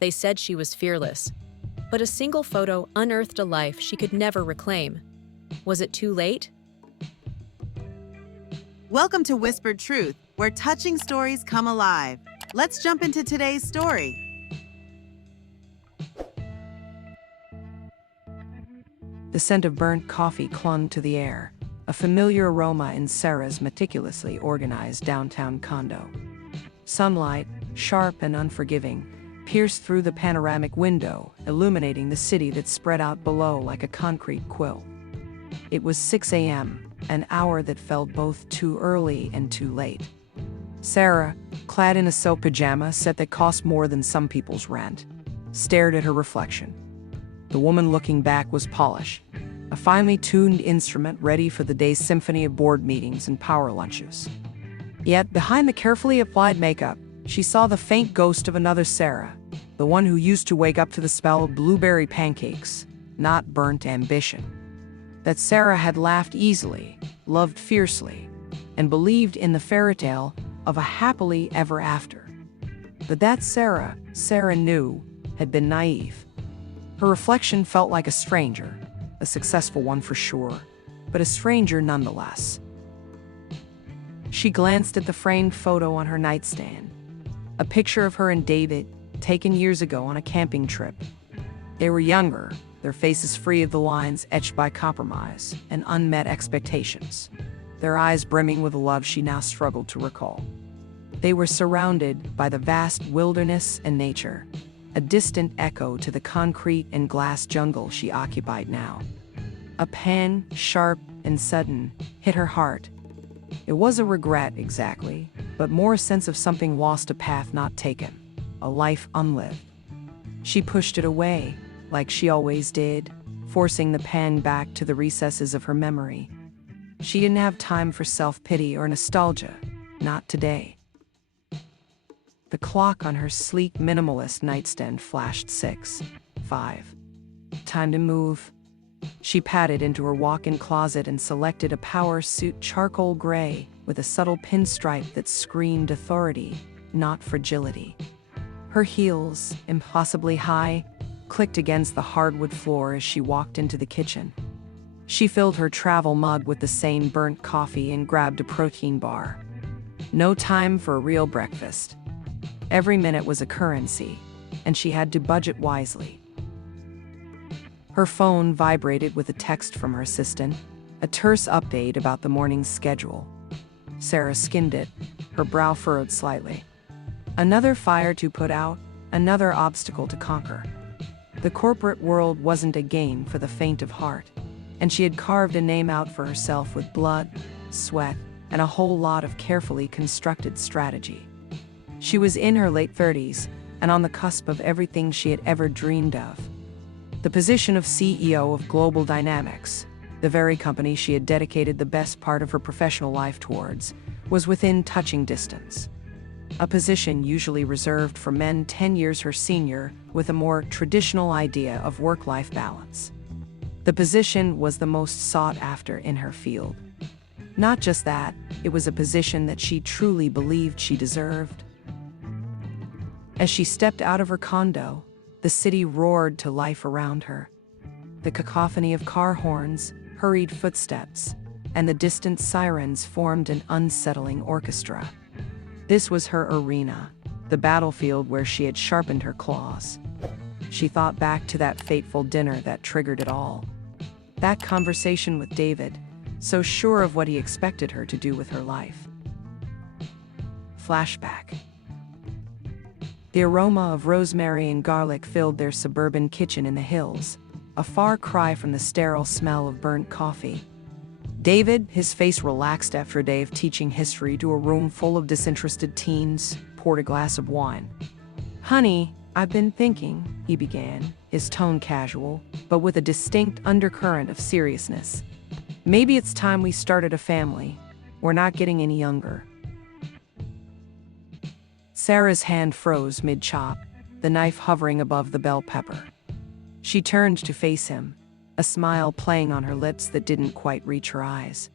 They said she was fearless. But a single photo unearthed a life she could never reclaim. Was it too late? Welcome to Whispered Truth, where touching stories come alive. Let's jump into today's story. The scent of burnt coffee clung to the air, a familiar aroma in Sarah's meticulously organized downtown condo. Sunlight, sharp and unforgiving, pierced through the panoramic window, illuminating the city that spread out below like a concrete quilt. It was 6 a.m., an hour that felt both too early and too late. Sarah, clad in a silk pajama set that cost more than some people's rent, stared at her reflection. The woman looking back was Polish, a finely tuned instrument ready for the day's symphony of board meetings and power lunches. Yet, behind the carefully applied makeup, she saw the faint ghost of another Sarah, the one who used to wake up to the smell of blueberry pancakes, not burnt ambition. That Sarah had laughed easily, loved fiercely, and believed in the fairy tale of a happily ever after. But that Sarah knew, had been naive. Her reflection felt like a stranger, a successful one for sure, but a stranger nonetheless. She glanced at the framed photo on her nightstand, a picture of her and David, taken years ago on a camping trip. They were younger, their faces free of the lines etched by compromise and unmet expectations, their eyes brimming with a love she now struggled to recall. They were surrounded by the vast wilderness and nature, a distant echo to the concrete and glass jungle she occupied now. A pang, sharp and sudden, hit her heart. It was a regret, exactly, but more a sense of something lost, a path not taken, a life unlived. She pushed it away, like she always did, forcing the pang back to the recesses of her memory. She didn't have time for self-pity or nostalgia, not today. The clock on her sleek minimalist nightstand flashed 6:05. Time to move. She padded into her walk-in closet and selected a power suit charcoal gray with a subtle pinstripe that screamed authority, not fragility. Her heels, impossibly high, clicked against the hardwood floor as she walked into the kitchen. She filled her travel mug with the same burnt coffee and grabbed a protein bar. No time for a real breakfast. Every minute was a currency, and she had to budget wisely. Her phone vibrated with a text from her assistant, a terse update about the morning's schedule. Sarah skimmed it, her brow furrowed slightly. Another fire to put out, another obstacle to conquer. The corporate world wasn't a game for the faint of heart, and she had carved a name out for herself with blood, sweat, and a whole lot of carefully constructed strategy. She was in her late 30s and on the cusp of everything she had ever dreamed of. The position of CEO of Global Dynamics, the very company she had dedicated the best part of her professional life towards, was within touching distance. A position usually reserved for men 10 years her senior with a more traditional idea of work-life balance. The position was the most sought after in her field. Not just that, it was a position that she truly believed she deserved. As she stepped out of her condo, the city roared to life around her. The cacophony of car horns, hurried footsteps, and the distant sirens formed an unsettling orchestra. This was her arena, the battlefield where she had sharpened her claws. She thought back to that fateful dinner that triggered it all. That conversation with David, so sure of what he expected her to do with her life. Flashback. The aroma of rosemary and garlic filled their suburban kitchen in the hills, a far cry from the sterile smell of burnt coffee. David, his face relaxed after a day of teaching history to a room full of disinterested teens, poured a glass of wine. "Honey, I've been thinking," he began, his tone casual, but with a distinct undercurrent of seriousness. "Maybe it's time we started a family. We're not getting any younger." Sarah's hand froze mid-chop, the knife hovering above the bell pepper. She turned to face him, a smile playing on her lips that didn't quite reach her eyes.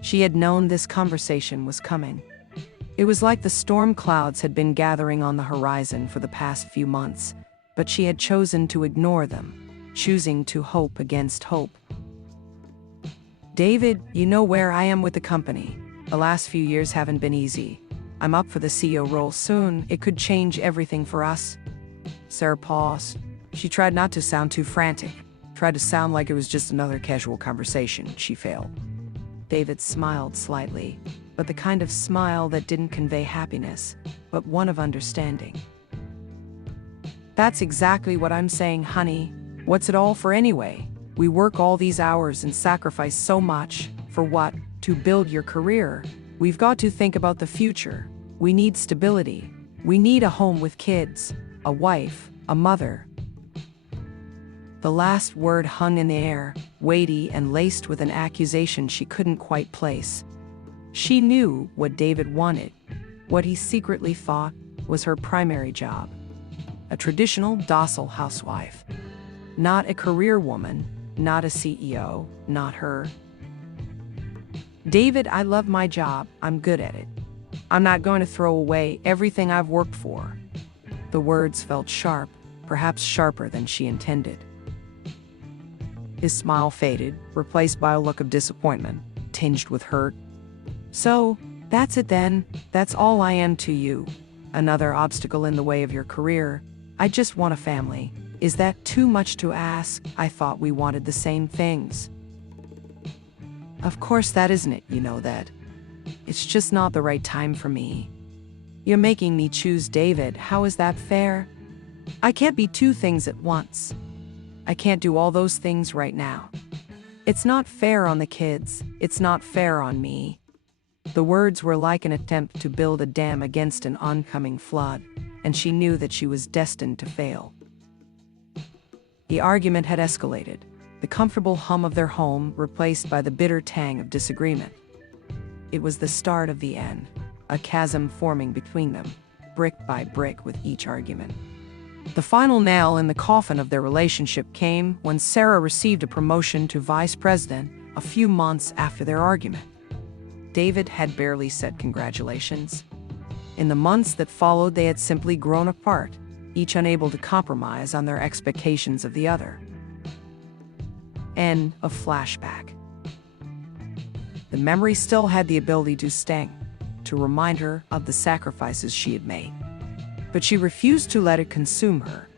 She had known this conversation was coming. It was like the storm clouds had been gathering on the horizon for the past few months, but she had chosen to ignore them, choosing to hope against hope. David, you know where I am with the company. The last few years haven't been easy. I'm up for the CEO role soon. It could change everything for us. Sarah paused. She tried not to sound too frantic, tried to sound like it was just another casual conversation. She failed. David smiled slightly, but the kind of smile that didn't convey happiness, but one of understanding. That's exactly what I'm saying, honey. What's it all for anyway? We work all these hours and sacrifice so much. For what? To build your career. We've got to think about the future. We need stability. We need a home with kids, a wife, a mother. The last word hung in the air, weighty and laced with an accusation she couldn't quite place. She knew what David wanted, what he secretly thought was her primary job. A traditional, docile housewife. Not a career woman, not a CEO, not her. David, I love my job. I'm good at it. I'm not going to throw away everything I've worked for. The words felt sharp, perhaps sharper than she intended. His smile faded, replaced by a look of disappointment, tinged with hurt. So, that's it then. That's all I am to you. Another obstacle in the way of your career. I just want a family. Is that too much to ask? I thought we wanted the same things. Of course that isn't it, you know that. It's just not the right time for me. You're making me choose David. How is that fair? I can't be two things at once. I can't do all those things right now. It's not fair on the kids. It's not fair on me. The words were like an attempt to build a dam against an oncoming flood, and she knew that she was destined to fail. The argument had escalated, the comfortable hum of their home replaced by the bitter tang of disagreement. It was the start of the end, a chasm forming between them, brick by brick with each argument. The final nail in the coffin of their relationship came when Sarah received a promotion to vice president a few months after their argument. David had barely said congratulations. In the months that followed, they had simply grown apart, each unable to compromise on their expectations of the other. End of flashback. The memory still had the ability to sting, to remind her of the sacrifices she had made. But she refused to let it consume her.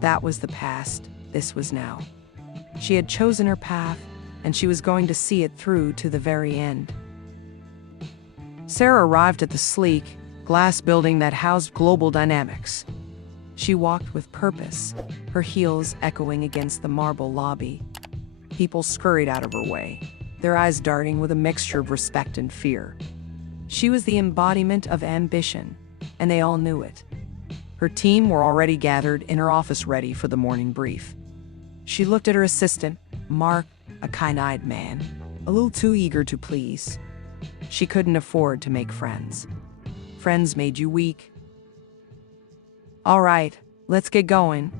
That was the past, this was now. She had chosen her path, and she was going to see it through to the very end. Sarah arrived at the sleek, glass building that housed Global Dynamics. She walked with purpose, her heels echoing against the marble lobby. People scurried out of her way, their eyes darting with a mixture of respect and fear. She was the embodiment of ambition, and they all knew it. Her team were already gathered in her office ready for the morning brief. She looked at her assistant, Mark, a kind-eyed man, a little too eager to please. She couldn't afford to make friends. Friends made you weak. All right, let's get going.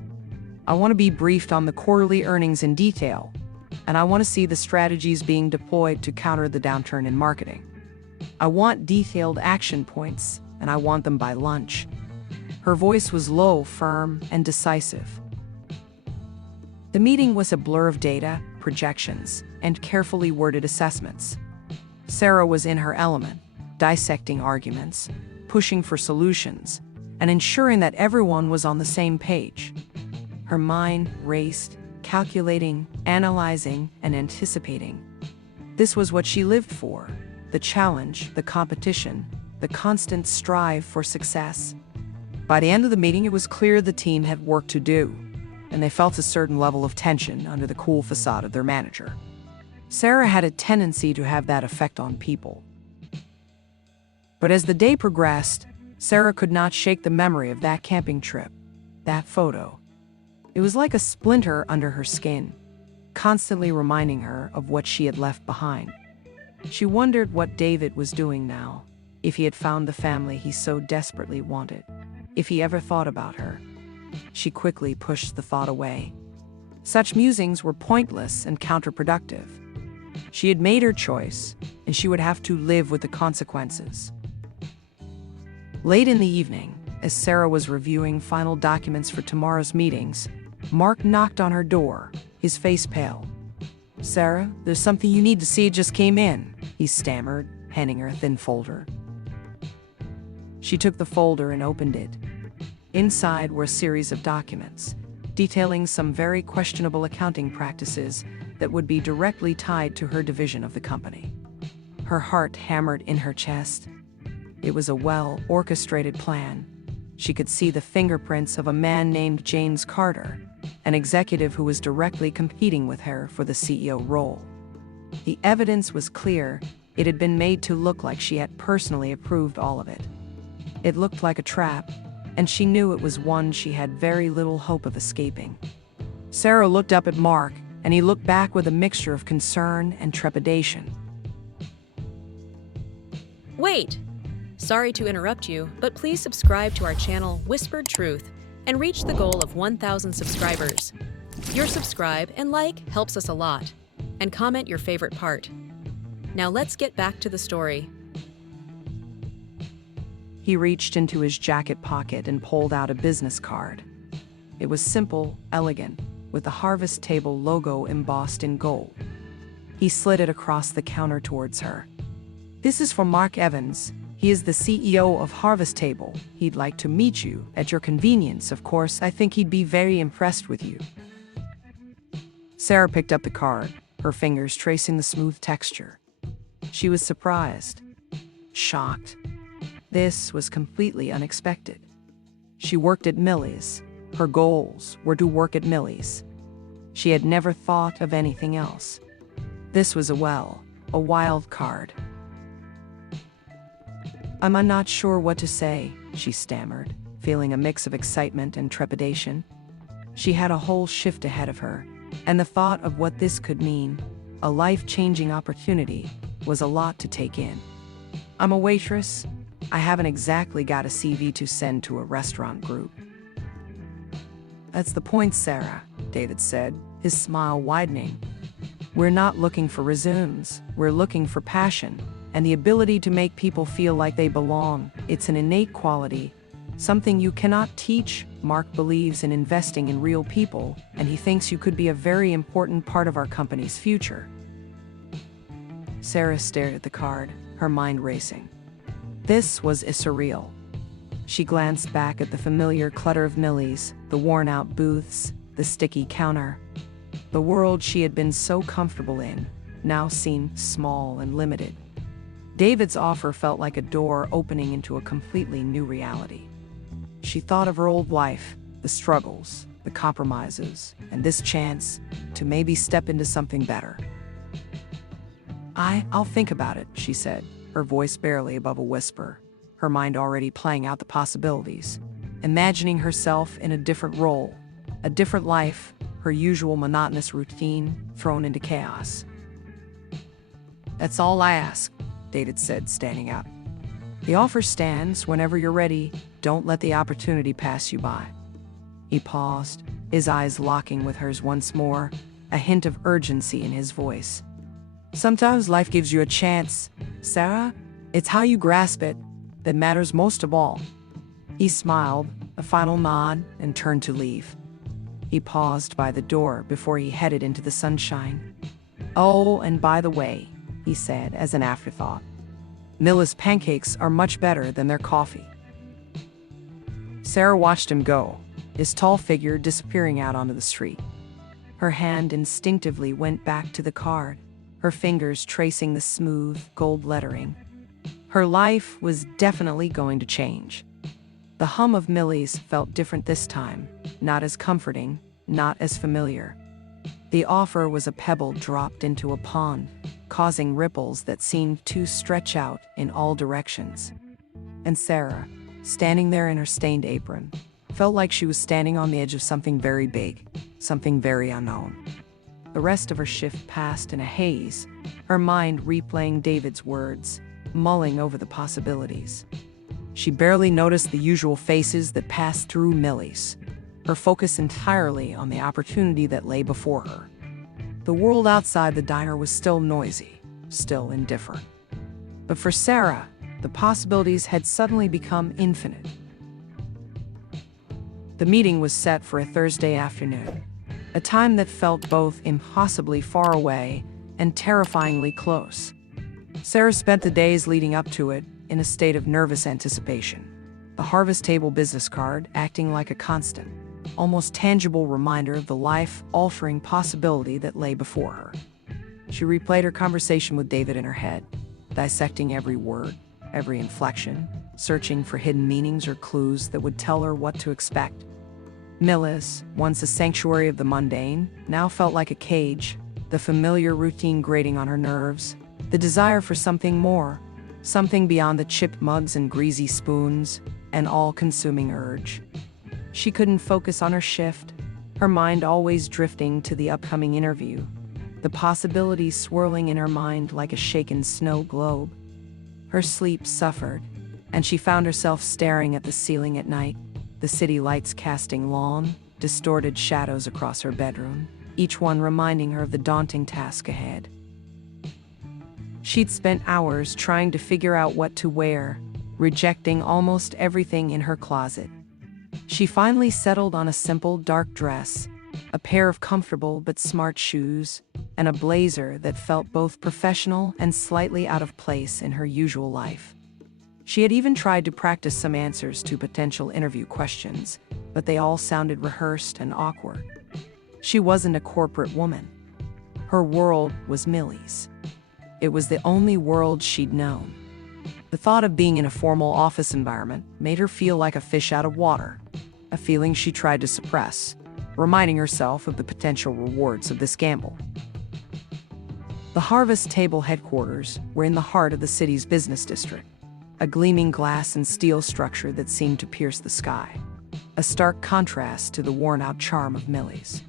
I want to be briefed on the quarterly earnings in detail, and I want to see the strategies being deployed to counter the downturn in marketing. I want detailed action points, and I want them by lunch. Her voice was low, firm, and decisive. The meeting was a blur of data, projections, and carefully worded assessments. Sarah was in her element, dissecting arguments, pushing for solutions, and ensuring that everyone was on the same page. Her mind raced, calculating, analyzing, and anticipating. This was what she lived for: the challenge, the competition, the constant strive for success. By the end of the meeting, it was clear the team had work to do, and they felt a certain level of tension under the cool facade of their manager. Sarah had a tendency to have that effect on people. But as the day progressed, Sarah could not shake the memory of that camping trip, that photo. It was like a splinter under her skin, constantly reminding her of what she had left behind. She wondered what David was doing now, if he had found the family he so desperately wanted, if he ever thought about her. She quickly pushed the thought away. Such musings were pointless and counterproductive. She had made her choice, and she would have to live with the consequences. Late in the evening, As Sarah was reviewing final documents for tomorrow's meetings, Mark knocked on her door, his face pale. "Sarah, there's something you need to see, it just came in," he stammered, handing her a thin folder. She took the folder and opened it. Inside were a series of documents, detailing some very questionable accounting practices that would be directly tied to her division of the company. Her heart hammered in her chest. It was a well-orchestrated plan. She could see the fingerprints of a man named James Carter, an executive who was directly competing with her for the CEO role. The evidence was clear. It had been made to look like she had personally approved all of it. It looked like a trap, and she knew it was one she had very little hope of escaping. Sarah looked up at Mark, and he looked back with a mixture of concern and trepidation. Wait! Sorry to interrupt you, but please subscribe to our channel Whispered Truth and reach the goal of 1,000 subscribers. Your subscribe and like helps us a lot. And comment your favorite part. Now let's get back to the story. He reached into his jacket pocket and pulled out a business card. It was simple, elegant, with the Harvest Table logo embossed in gold. He slid it across the counter towards her. "This is from Mark Evans. He is the CEO of Harvest Table. He'd like to meet you at your convenience, of course. I think he'd be very impressed with you." Sarah picked up the card, her fingers tracing the smooth texture. She was surprised, shocked. This was completely unexpected. She worked at Millie's. Her goals were to work at Millie's. She had never thought of anything else. This was a wild card. I'm not sure what to say," she stammered, feeling a mix of excitement and trepidation. She had a whole shift ahead of her, and the thought of what this could mean, a life-changing opportunity, was a lot to take in. "I'm a waitress. I haven't exactly got a CV to send to a restaurant group." "That's the point, Sarah," David said, his smile widening. "We're not looking for resumes. We're looking for passion and the ability to make people feel like they belong. It's an innate quality, something you cannot teach." Mark believes in investing in real people, and he thinks you could be a very important part of our company's future. Sarah stared at the card, her mind racing. This was surreal. She glanced back at the familiar clutter of Millie's, the worn-out booths, the sticky counter. The world she had been so comfortable in now seemed small and limited. David's offer felt like a door opening into a completely new reality. She thought of her old life, the struggles, the compromises, and this chance to maybe step into something better. I'll think about it," she said, her voice barely above a whisper, her mind already playing out the possibilities, imagining herself in a different role, a different life, her usual monotonous routine thrown into chaos. "That's all I ask," David said, standing up. "The offer stands. Whenever you're ready, don't let the opportunity pass you by." He paused, his eyes locking with hers once more, a hint of urgency in his voice. "Sometimes life gives you a chance, Sarah. It's how you grasp it that matters most of all." He smiled, a final nod, and turned to leave. He paused by the door before he headed into the sunshine. "Oh, and by the way," he said as an afterthought, "Millie's pancakes are much better than their coffee." Sarah watched him go, his tall figure disappearing out onto the street. Her hand instinctively went back to the card, her fingers tracing the smooth, gold lettering. Her life was definitely going to change. The hum of Millie's felt different this time, not as comforting, not as familiar. The offer was a pebble dropped into a pond, causing ripples that seemed to stretch out in all directions. And Sarah, standing there in her stained apron, felt like she was standing on the edge of something very big, something very unknown. The rest of her shift passed in a haze, her mind replaying David's words, mulling over the possibilities. She barely noticed the usual faces that passed through Millie's, her focus entirely on the opportunity that lay before her. The world outside the diner was still noisy, still indifferent. But for Sarah, the possibilities had suddenly become infinite. The meeting was set for a Thursday afternoon, a time that felt both impossibly far away and terrifyingly close. Sarah spent the days leading up to it in a state of nervous anticipation, the Harvest Table business card acting like a constant, almost tangible reminder of the life-altering possibility that lay before her. She replayed her conversation with David in her head, dissecting every word, every inflection, searching for hidden meanings or clues that would tell her what to expect. Millie's, once a sanctuary of the mundane, now felt like a cage, the familiar routine grating on her nerves, the desire for something more, something beyond the chipped mugs and greasy spoons, an all-consuming urge. She couldn't focus on her shift, her mind always drifting to the upcoming interview, the possibilities swirling in her mind like a shaken snow globe. Her sleep suffered, and she found herself staring at the ceiling at night, the city lights casting long, distorted shadows across her bedroom, each one reminding her of the daunting task ahead. She'd spent hours trying to figure out what to wear, rejecting almost everything in her closet. She finally settled on a simple dark dress, a pair of comfortable but smart shoes, and a blazer that felt both professional and slightly out of place in her usual life. She had even tried to practice some answers to potential interview questions, but they all sounded rehearsed and awkward. She wasn't a corporate woman. Her world was Millie's. It was the only world she'd known. The thought of being in a formal office environment made her feel like a fish out of water, a feeling she tried to suppress, reminding herself of the potential rewards of this gamble. The Harvest Table headquarters were in the heart of the city's business district, a gleaming glass and steel structure that seemed to pierce the sky, a stark contrast to the worn-out charm of Millie's.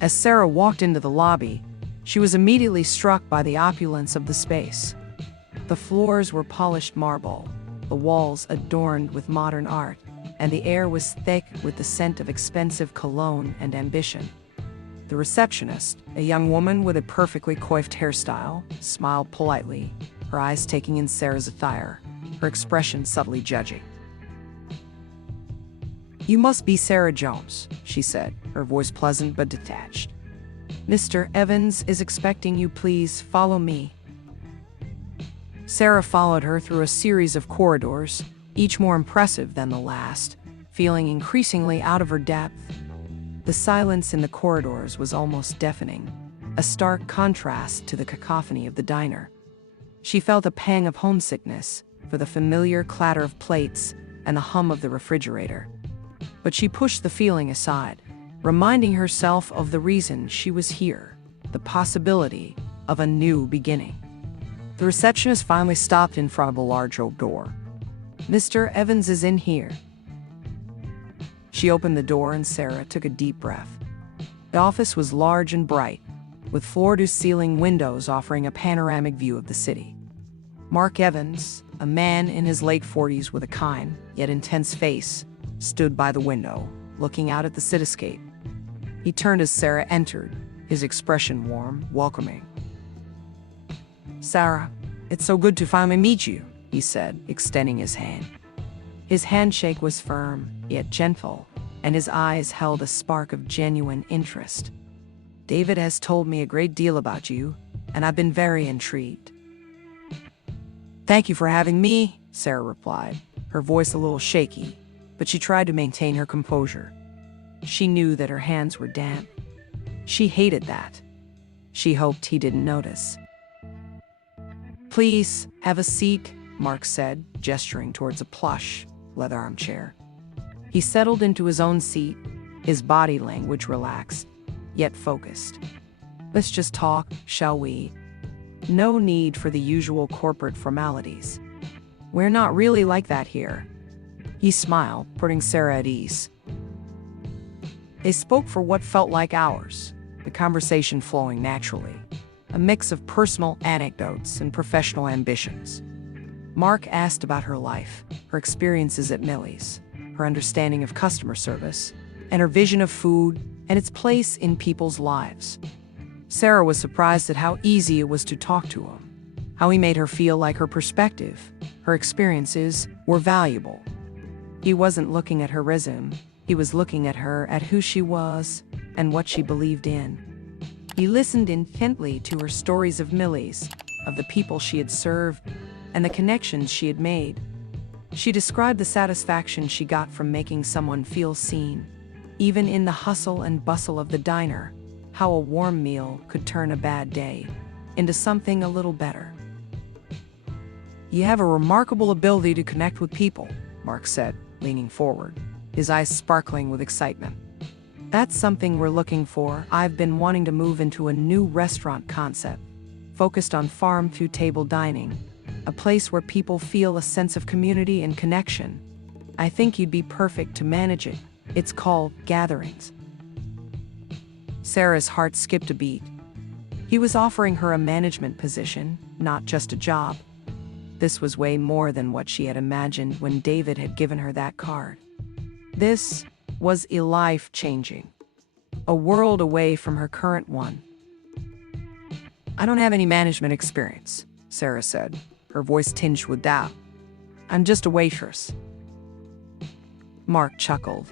As Sarah walked into the lobby, she was immediately struck by the opulence of the space. The floors were polished marble, the walls adorned with modern art, and the air was thick with the scent of expensive cologne and ambition. The receptionist, a young woman with a perfectly coiffed hairstyle, smiled politely, her eyes taking in Sarah's attire, her expression subtly judging. "You must be Sarah Jones," she said, her voice pleasant but detached. "Mr. Evans is expecting you. Please follow me." Sarah followed her through a series of corridors, each more impressive than the last, feeling increasingly out of her depth. The silence in the corridors was almost deafening, a stark contrast to the cacophony of the diner. She felt a pang of homesickness for the familiar clatter of plates and the hum of the refrigerator. But she pushed the feeling aside, reminding herself of the reason she was here, the possibility of a new beginning. The receptionist finally stopped in front of a large oak door. "Mr. Evans is in here." She opened the door and Sarah took a deep breath. The office was large and bright, with floor-to-ceiling windows offering a panoramic view of the city. Mark Evans, a man in his late 40s with a kind, yet intense face, stood by the window, looking out at the cityscape. He turned as Sarah entered, his expression warm, welcoming. "Sarah, it's so good to finally meet you," he said, extending his hand. His handshake was firm, yet gentle, and his eyes held a spark of genuine interest. "David has told me a great deal about you, and I've been very intrigued." "Thank you for having me," Sarah replied, her voice a little shaky, but she tried to maintain her composure. She knew that her hands were damp. She hated that. She hoped he didn't notice. "Please, have a seat," Mark said, gesturing towards a plush, leather armchair. He settled into his own seat, his body language relaxed, yet focused. "Let's just talk, shall we? No need for the usual corporate formalities. We're not really like that here." He smiled, putting Sarah at ease. They spoke for what felt like hours, the conversation flowing naturally, a mix of personal anecdotes and professional ambitions. Mark asked about her life, her experiences at Millie's, her understanding of customer service, and her vision of food and its place in people's lives. Sarah was surprised at how easy it was to talk to him, how he made her feel like her perspective, her experiences, were valuable. He wasn't looking at her resume, He was looking at her, at who she was, and what she believed in. He listened intently to her stories of Millie's, of the people she had served, and the connections she had made. She described the satisfaction she got from making someone feel seen, even in the hustle and bustle of the diner, how a warm meal could turn a bad day into something a little better. "You have a remarkable ability to connect with people," Mark said, leaning forward, his eyes sparkling with excitement. "That's something we're looking for. I've been wanting to move into a new restaurant concept, focused on farm-to-table dining, a place where people feel a sense of community and connection. I think you'd be perfect to manage it. It's called Gatherings." Sarah's heart skipped a beat. He was offering her a management position, not just a job. This was way more than what she had imagined when David had given her that card. This was life-changing, a world away from her current one. "I don't have any management experience," Sarah said, her voice tinged with doubt. "I'm just a waitress." Mark chuckled.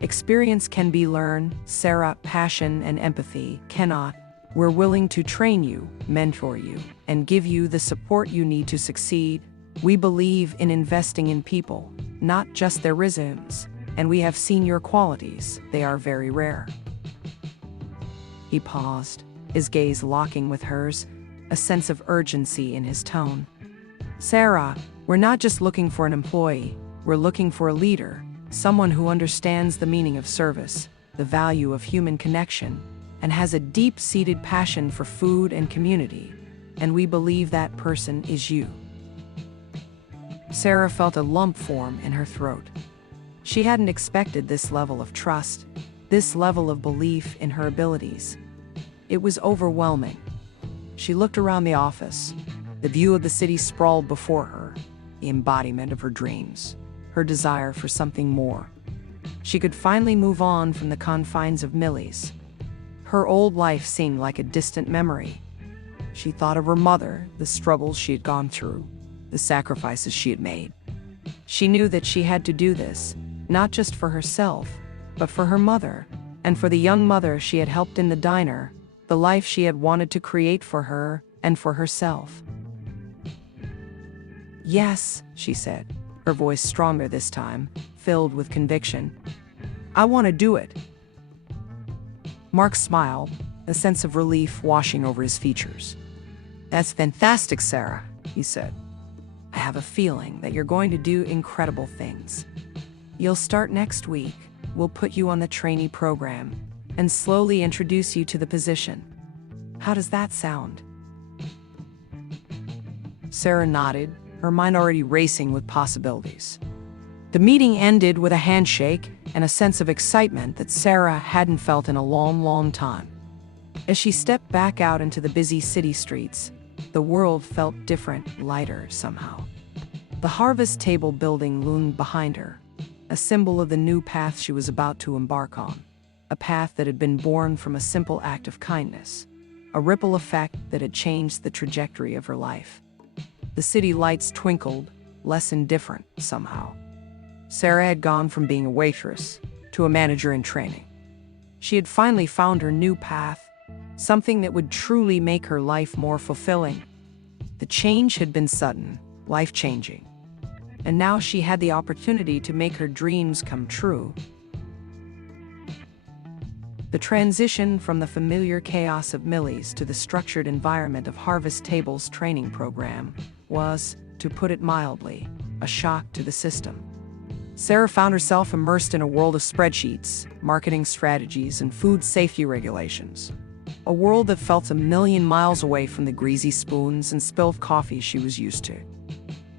"Experience can be learned, Sarah. Passion and empathy cannot. We're willing to train you, mentor you, and give you the support you need to succeed. We believe in investing in people, not just their resumes, and we have seen your qualities. They are very rare." He paused, his gaze locking with hers, a sense of urgency in his tone. "Sarah, we're not just looking for an employee, we're looking for a leader, someone who understands the meaning of service, the value of human connection, and has a deep-seated passion for food and community, and we believe that person is you." Sarah felt a lump form in her throat. She hadn't expected this level of trust, this level of belief in her abilities. It was overwhelming. She looked around the office. The view of the city sprawled before her, the embodiment of her dreams, her desire for something more. She could finally move on from the confines of Millie's. Her old life seemed like a distant memory. She thought of her mother, the struggles she had gone through, the sacrifices she had made. She knew that she had to do this, not just for herself, but for her mother, and for the young mother she had helped in the diner, the life she had wanted to create for her and for herself. "Yes," she said, her voice stronger this time, filled with conviction. "I want to do it." Mark smiled, a sense of relief washing over his features. "That's fantastic, Sarah," he said. "I have a feeling that you're going to do incredible things. You'll start next week. We'll put you on the trainee program and slowly introduce you to the position. How does that sound?" Sarah nodded, her mind already racing with possibilities. The meeting ended with a handshake and a sense of excitement that Sarah hadn't felt in a long, long time. As she stepped back out into the busy city streets, the world felt different, lighter somehow. The Harvest Table building loomed behind her, a symbol of the new path she was about to embark on, a path that had been born from a simple act of kindness, a ripple effect that had changed the trajectory of her life. The city lights twinkled, less indifferent somehow. Sarah had gone from being a waitress to a manager in training. She had finally found her new path, something that would truly make her life more fulfilling. The change had been sudden, life-changing, and now she had the opportunity to make her dreams come true. The transition from the familiar chaos of Millie's to the structured environment of Harvest Table's training program was, to put it mildly, a shock to the system. Sarah found herself immersed in a world of spreadsheets, marketing strategies, and food safety regulations. A world that felt a million miles away from the greasy spoons and spilled coffee she was used to.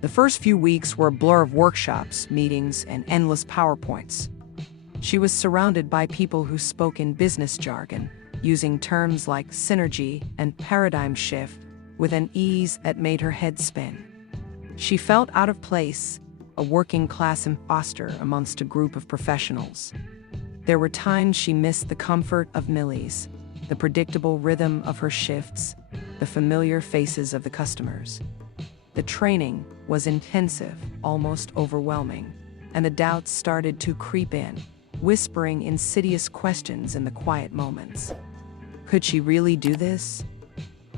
The first few weeks were a blur of workshops, meetings, and endless PowerPoints. She was surrounded by people who spoke in business jargon, using terms like synergy and paradigm shift with an ease that made her head spin. She felt out of place, a working-class imposter amongst a group of professionals. There were times she missed the comfort of Millie's, the predictable rhythm of her shifts, the familiar faces of the customers. The training was intensive, almost overwhelming, and the doubts started to creep in. whispering insidious questions in the quiet moments. Could she really do this?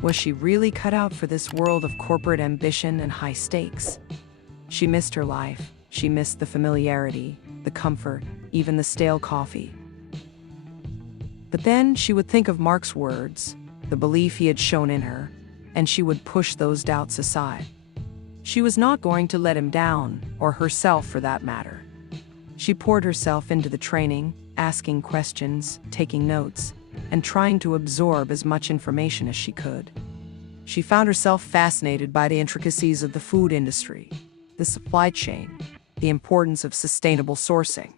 Was she really cut out for this world of corporate ambition and high stakes? She missed her life. She missed the familiarity, the comfort, even the stale coffee. But then she would think of Mark's words, the belief he had shown in her, and she would push those doubts aside. She was not going to let him down, or herself for that matter. She poured herself into the training, asking questions, taking notes, and trying to absorb as much information as she could. She found herself fascinated by the intricacies of the food industry, the supply chain, the importance of sustainable sourcing,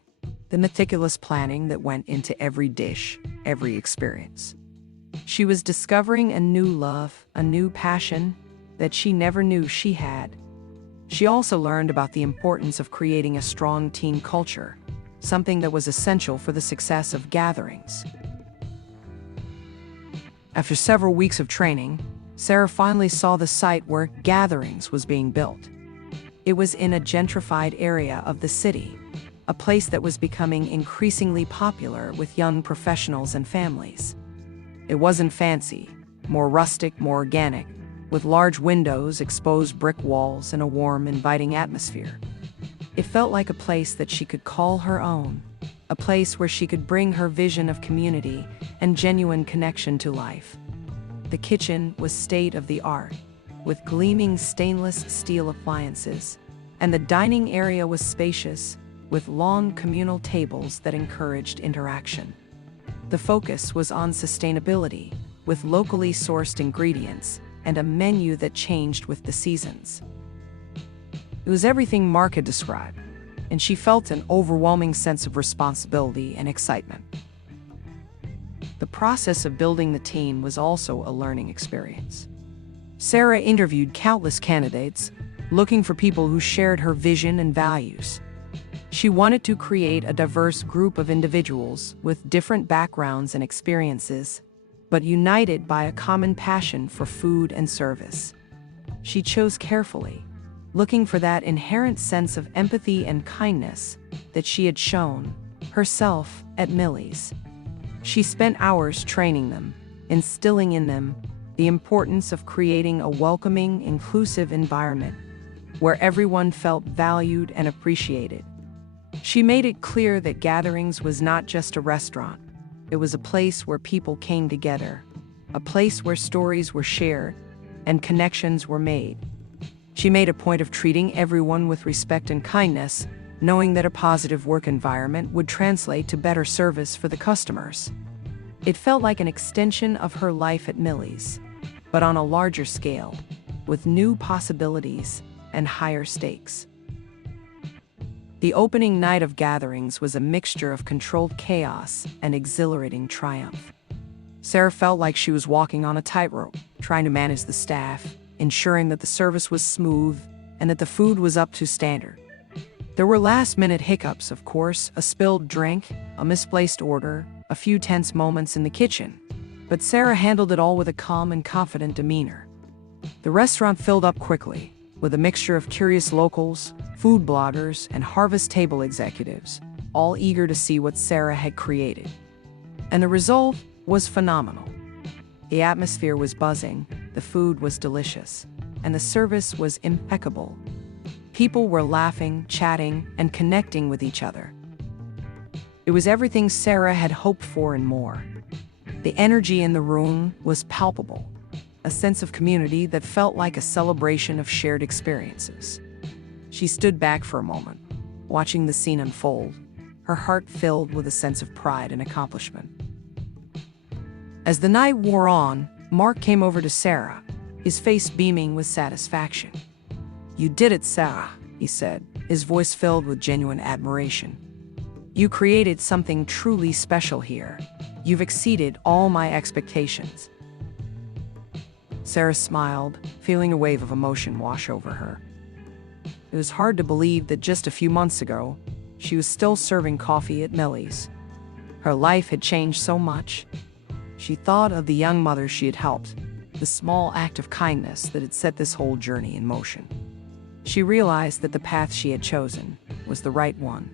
the meticulous planning that went into every dish, every experience. She was discovering a new love, a new passion that she never knew she had. She also learned about the importance of creating a strong team culture, something that was essential for the success of gatherings. After several weeks of training, Sarah finally saw the site where Gatherings was being built. It was in a gentrified area of the city, a place that was becoming increasingly popular with young professionals and families. It wasn't fancy, more rustic, more organic, with large windows, exposed brick walls, and a warm, inviting atmosphere. It felt like a place that she could call her own, a place where she could bring her vision of community and genuine connection to life. The kitchen was state-of-the-art, with gleaming stainless steel appliances, and the dining area was spacious, with long communal tables that encouraged interaction. The focus was on sustainability, with locally sourced ingredients and a menu that changed with the seasons. It was everything Mark had described, and she felt an overwhelming sense of responsibility and excitement. The process of building the team was also a learning experience. Sarah interviewed countless candidates, looking for people who shared her vision and values. She wanted to create a diverse group of individuals with different backgrounds and experiences, but united by a common passion for food and service. She chose carefully, looking for that inherent sense of empathy and kindness that she had shown herself at Millie's. She spent hours training them, instilling in them the importance of creating a welcoming, inclusive environment where everyone felt valued and appreciated. She made it clear that Gatherings was not just a restaurant. It was a place where people came together, a place where stories were shared and connections were made. She made a point of treating everyone with respect and kindness, knowing that a positive work environment would translate to better service for the customers. It felt like an extension of her life at Millie's, but on a larger scale, with new possibilities and higher stakes. The opening night of Gatherings was a mixture of controlled chaos and exhilarating triumph. Sarah felt like she was walking on a tightrope, trying to manage the staff, ensuring that the service was smooth and that the food was up to standard. There were last-minute hiccups, of course, a spilled drink, a misplaced order, a few tense moments in the kitchen, but Sarah handled it all with a calm and confident demeanor. The restaurant filled up quickly, with a mixture of curious locals, food bloggers, and harvest table executives, all eager to see what Sarah had created. And the result was phenomenal. The atmosphere was buzzing, the food was delicious, and the service was impeccable. People were laughing, chatting, and connecting with each other. It was everything Sarah had hoped for and more. The energy in the room was palpable, a sense of community that felt like a celebration of shared experiences. She stood back for a moment, watching the scene unfold, her heart filled with a sense of pride and accomplishment. As the night wore on, Mark came over to Sarah, his face beaming with satisfaction. "You did it, Sarah," he said, his voice filled with genuine admiration. "You created something truly special here. You've exceeded all my expectations." Sarah smiled, feeling a wave of emotion wash over her. It was hard to believe that just a few months ago, she was still serving coffee at Millie's. Her life had changed so much. She thought of the young mother she had helped, the small act of kindness that had set this whole journey in motion. She realized that the path she had chosen was the right one.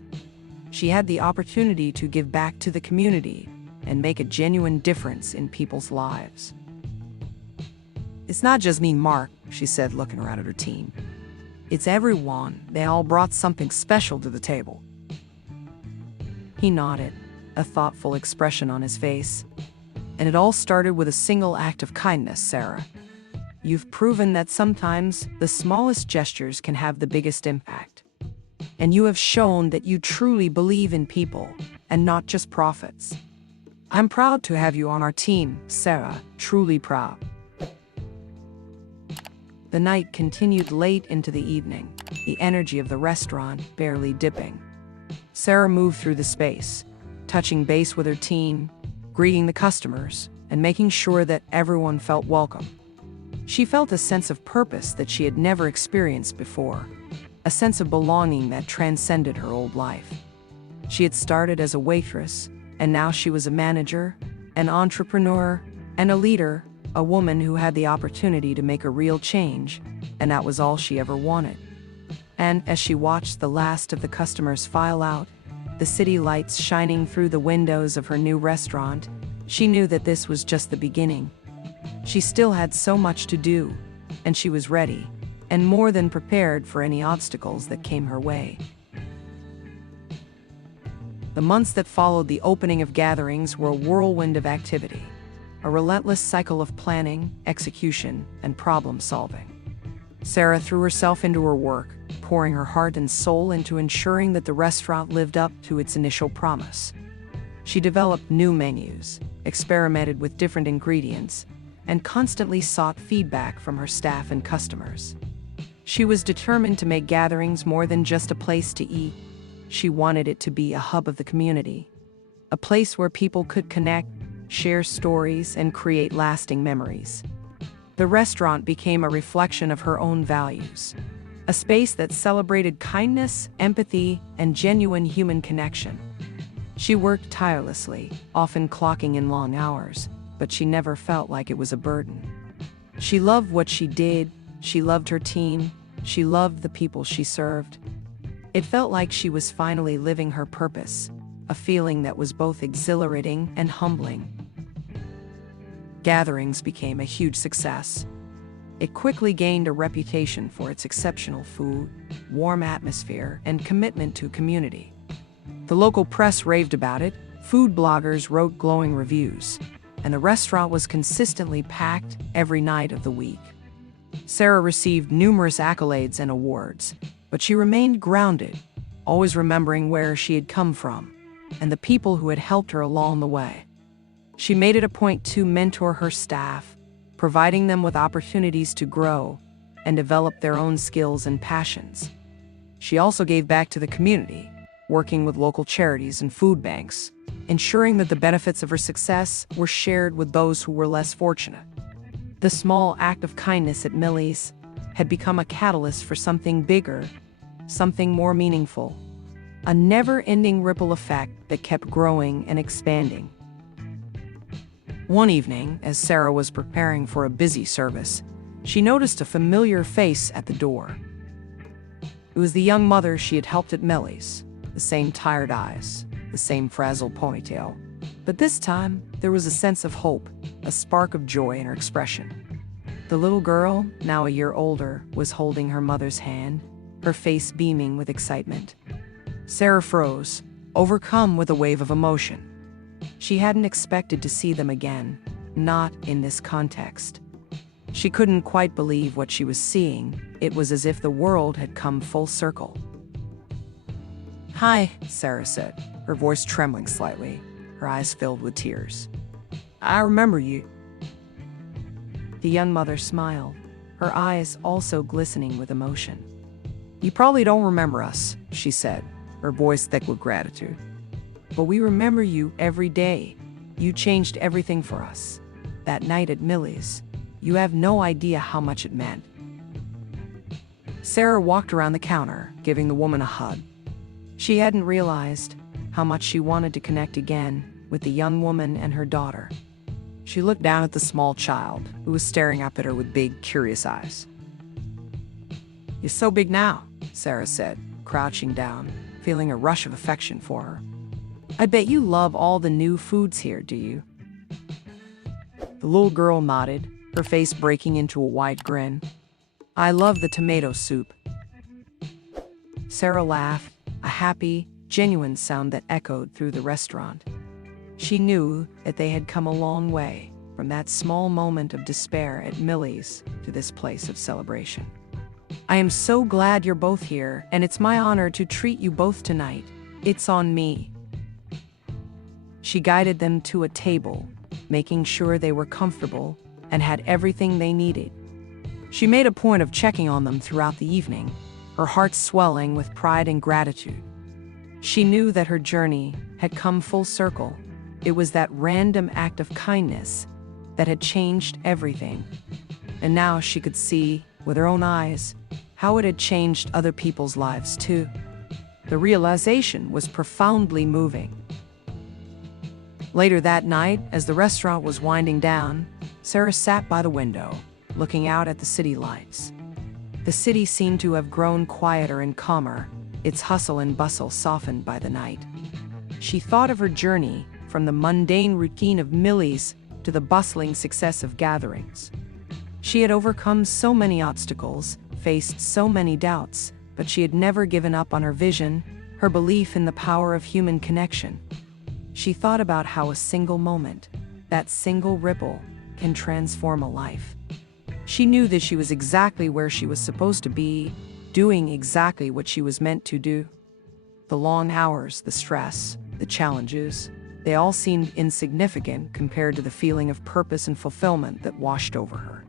She had the opportunity to give back to the community and make a genuine difference in people's lives. "It's not just me, Mark," she said, looking around at her team. "It's everyone. They all brought something special to the table." He nodded, a thoughtful expression on his face. "And it all started with a single act of kindness, Sarah. You've proven that sometimes the smallest gestures can have the biggest impact. And you have shown that you truly believe in people and not just profits. I'm proud to have you on our team, Sarah, truly proud." The night continued late into the evening, the energy of the restaurant barely dipping. Sarah moved through the space, touching base with her team, greeting the customers, and making sure that everyone felt welcome. She felt a sense of purpose that she had never experienced before, a sense of belonging that transcended her old life. She had started as a waitress, and now she was a manager, an entrepreneur, and a leader, a woman who had the opportunity to make a real change, and that was all she ever wanted. And as she watched the last of the customers file out, the city lights shining through the windows of her new restaurant, she knew that this was just the beginning. She still had so much to do, and she was ready, and more than prepared for any obstacles that came her way. The months that followed the opening of gatherings were a whirlwind of activity, a relentless cycle of planning, execution, and problem solving. Sarah threw herself into her work, pouring her heart and soul into ensuring that the restaurant lived up to its initial promise. She developed new menus, experimented with different ingredients, and constantly sought feedback from her staff and customers. She was determined to make gatherings more than just a place to eat. She wanted it to be a hub of the community, a place where people could connect, share stories, and create lasting memories. The restaurant became a reflection of her own values, a space that celebrated kindness, empathy, and genuine human connection. She worked tirelessly, often clocking in long hours, but she never felt like it was a burden. She loved what she did, she loved her team, she loved the people she served. It felt like she was finally living her purpose, a feeling that was both exhilarating and humbling. Gatherings became a huge success. It quickly gained a reputation for its exceptional food, warm atmosphere, and commitment to community. The local press raved about it, food bloggers wrote glowing reviews, and the restaurant was consistently packed every night of the week. Sarah received numerous accolades and awards, but she remained grounded, always remembering where she had come from and the people who had helped her along the way. She made it a point to mentor her staff, providing them with opportunities to grow and develop their own skills and passions. She also gave back to the community, working with local charities and food banks, ensuring that the benefits of her success were shared with those who were less fortunate. The small act of kindness at Millie's had become a catalyst for something bigger, something more meaningful, a never-ending ripple effect that kept growing and expanding. One evening, as Sarah was preparing for a busy service, she noticed a familiar face at the door. It was the young mother she had helped at Millie's, the same tired eyes, the same frazzled ponytail. But this time, there was a sense of hope, a spark of joy in her expression. The little girl, now a year older, was holding her mother's hand, her face beaming with excitement. Sarah froze, overcome with a wave of emotion. She hadn't expected to see them again, not in this context. She couldn't quite believe what she was seeing. It was as if the world had come full circle. "Hi," Sarah said, her voice trembling slightly, her eyes filled with tears. "I remember you." The young mother smiled, her eyes also glistening with emotion. "You probably don't remember us," she said, her voice thick with gratitude. "But we remember you every day. You changed everything for us. That night at Millie's, you have no idea how much it meant." Sarah walked around the counter, giving the woman a hug. She hadn't realized how much she wanted to connect again with the young woman and her daughter. She looked down at the small child, who was staring up at her with big, curious eyes. "You're so big now," Sarah said, crouching down, feeling a rush of affection for her. "I bet you love all the new foods here, do you?" The little girl nodded, her face breaking into a wide grin. "I love the tomato soup." Sarah laughed, a happy, genuine sound that echoed through the restaurant. She knew that they had come a long way from that small moment of despair at Millie's to this place of celebration. "I am so glad you're both here, and it's my honor to treat you both tonight. It's on me." She guided them to a table, making sure they were comfortable and had everything they needed. She made a point of checking on them throughout the evening, her heart swelling with pride and gratitude. She knew that her journey had come full circle. It was that random act of kindness that had changed everything. And now she could see, with her own eyes, how it had changed other people's lives too. The realization was profoundly moving. Later that night, as the restaurant was winding down, Sarah sat by the window, looking out at the city lights. The city seemed to have grown quieter and calmer, its hustle and bustle softened by the night. She thought of her journey from the mundane routine of Millie's to the bustling success of gatherings. She had overcome so many obstacles, faced so many doubts, but she had never given up on her vision, her belief in the power of human connection. She thought about how a single moment, that single ripple, can transform a life. She knew that she was exactly where she was supposed to be, doing exactly what she was meant to do. The long hours, the stress, the challenges, they all seemed insignificant compared to the feeling of purpose and fulfillment that washed over her.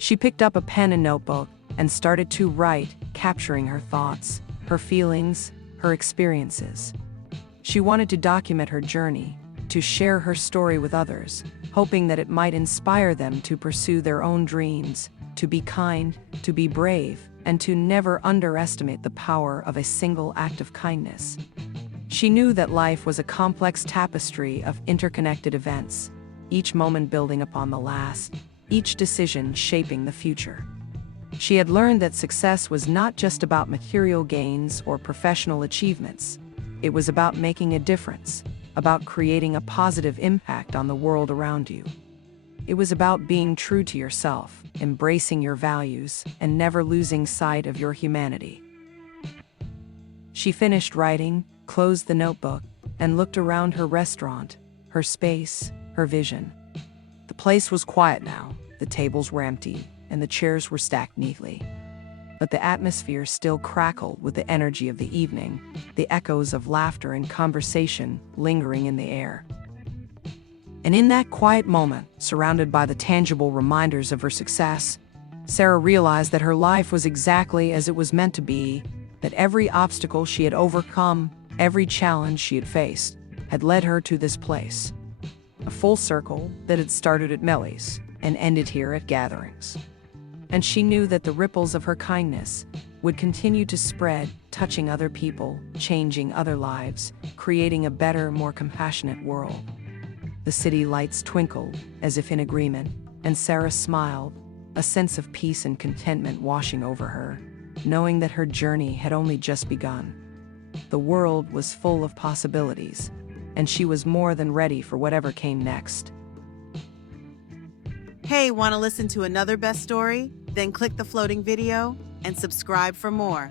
She picked up a pen and notebook and started to write, capturing her thoughts, her feelings, her experiences. She wanted to document her journey, to share her story with others, hoping that it might inspire them to pursue their own dreams, to be kind, to be brave, and to never underestimate the power of a single act of kindness. She knew that life was a complex tapestry of interconnected events, each moment building upon the last, each decision shaping the future. She had learned that success was not just about material gains or professional achievements. It was about making a difference, about creating a positive impact on the world around you. It was about being true to yourself, embracing your values, and never losing sight of your humanity. She finished writing, closed the notebook, and looked around her restaurant, her space, her vision. The place was quiet now, the tables were empty, and the chairs were stacked neatly. But the atmosphere still crackled with the energy of the evening, the echoes of laughter and conversation lingering in the air. And in that quiet moment, surrounded by the tangible reminders of her success, Sarah realized that her life was exactly as it was meant to be, that every obstacle she had overcome, every challenge she had faced, had led her to this place. A full circle that had started at Millie's and ended here at gatherings. And she knew that the ripples of her kindness would continue to spread, touching other people, changing other lives, creating a better, more compassionate world. The city lights twinkled, as if in agreement, and Sarah smiled, a sense of peace and contentment washing over her, knowing that her journey had only just begun. The world was full of possibilities, and she was more than ready for whatever came next. Hey, want to listen to another best story? Then click the floating video and subscribe for more.